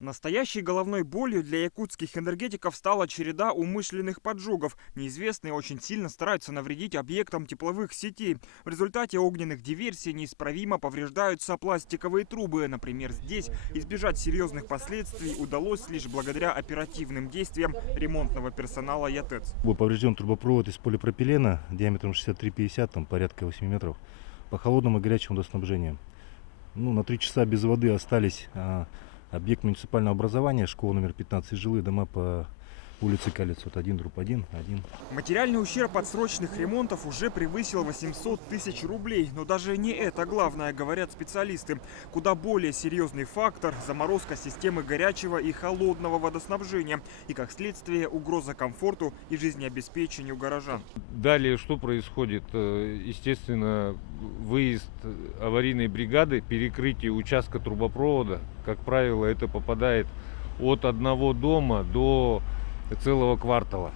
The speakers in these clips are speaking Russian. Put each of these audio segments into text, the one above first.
Настоящей головной болью для якутских энергетиков стала череда умышленных поджогов. Неизвестные очень сильно стараются навредить объектам тепловых сетей. В результате огненных диверсий неисправимо повреждаются пластиковые трубы. Например, здесь избежать серьезных последствий удалось лишь благодаря оперативным действиям ремонтного персонала ЯТЭЦ. Был поврежден трубопровод из полипропилена диаметром 63,50, там порядка 8 метров, по холодному и горячему водоснабжению. На 3 часа без воды остались объект муниципального образования, школа номер 15, жилые дома по улице Калец, 1/1. Материальный ущерб от срочных ремонтов уже превысил 800 тысяч рублей. Но даже не это главное, говорят специалисты. Куда более серьезный фактор – заморозка системы горячего и холодного водоснабжения. И, как следствие, угроза комфорту и жизнеобеспечению горожан. Далее что происходит? Естественно, выезд аварийной бригады, перекрытие участка трубопровода. Как правило, это попадает от одного дома до целого квартала.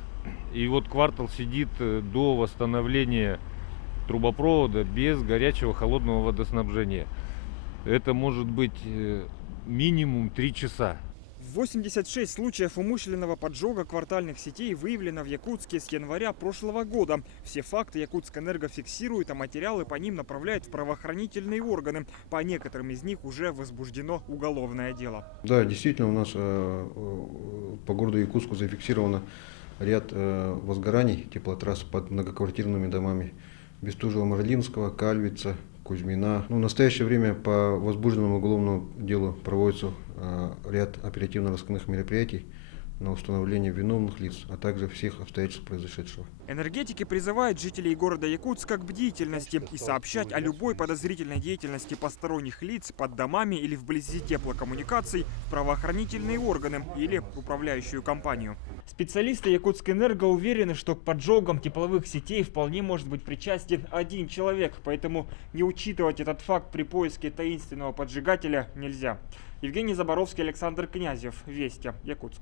И вот квартал сидит до восстановления трубопровода без горячего холодного водоснабжения. Это может быть минимум 3 часа. 86 случаев умышленного поджога квартальных сетей выявлено в Якутске с января прошлого года. Все факты Якутскэнерго фиксирует, а материалы по ним направляет в правоохранительные органы. По некоторым из них уже возбуждено уголовное дело. Да, действительно, у нас по городу Якутску зафиксировано ряд возгораний теплотрасс под многоквартирными домами Бестужево-Марлинского, Кальвица, Кузьмина. В настоящее время по возбужденному уголовному делу проводится ряд оперативно-розыскных мероприятий на установление виновных лиц, а также всех обстоятельств произошедшего. Энергетики призывают жителей города Якутска к бдительности и сообщать о любой подозрительной деятельности посторонних лиц под домами или вблизи теплокоммуникаций в правоохранительные органы или управляющую компанию. Специалисты Якутскэнерго уверены, что к поджогам тепловых сетей вполне может быть причастен один человек, поэтому не учитывать этот факт при поиске таинственного поджигателя нельзя. Евгений Заборовский, Александр Князев. Вести. Якутск.